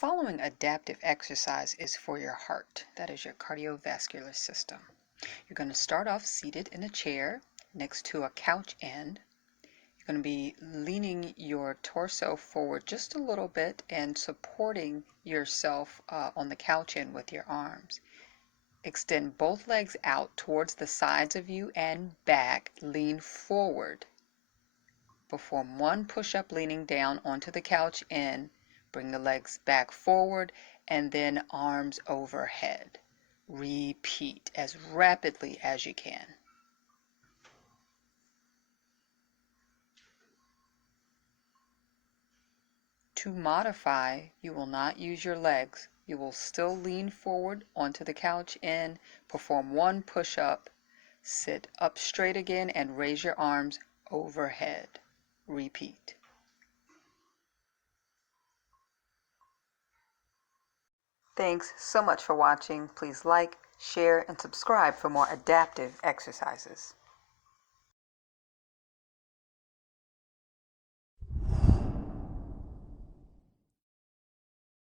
following adaptive exercise is for your heart. That is your cardiovascular system. You're going to start off seated in a chair next to a couch end. You're going to be leaning your torso forward just a little bit and supporting yourself on the couch end with your arms. Extend both legs out towards the sides of you and back. Lean forward. Perform one push-up leaning down onto the couch end. Bring the legs back forward and then arms overhead. Repeat as rapidly as you can. To modify, you will not use your legs. You will still lean forward onto the couch end, perform one push-up, sit up straight again and raise your arms overhead. Repeat. Thanks so much for watching. Please like, share, and subscribe for more adaptive exercises.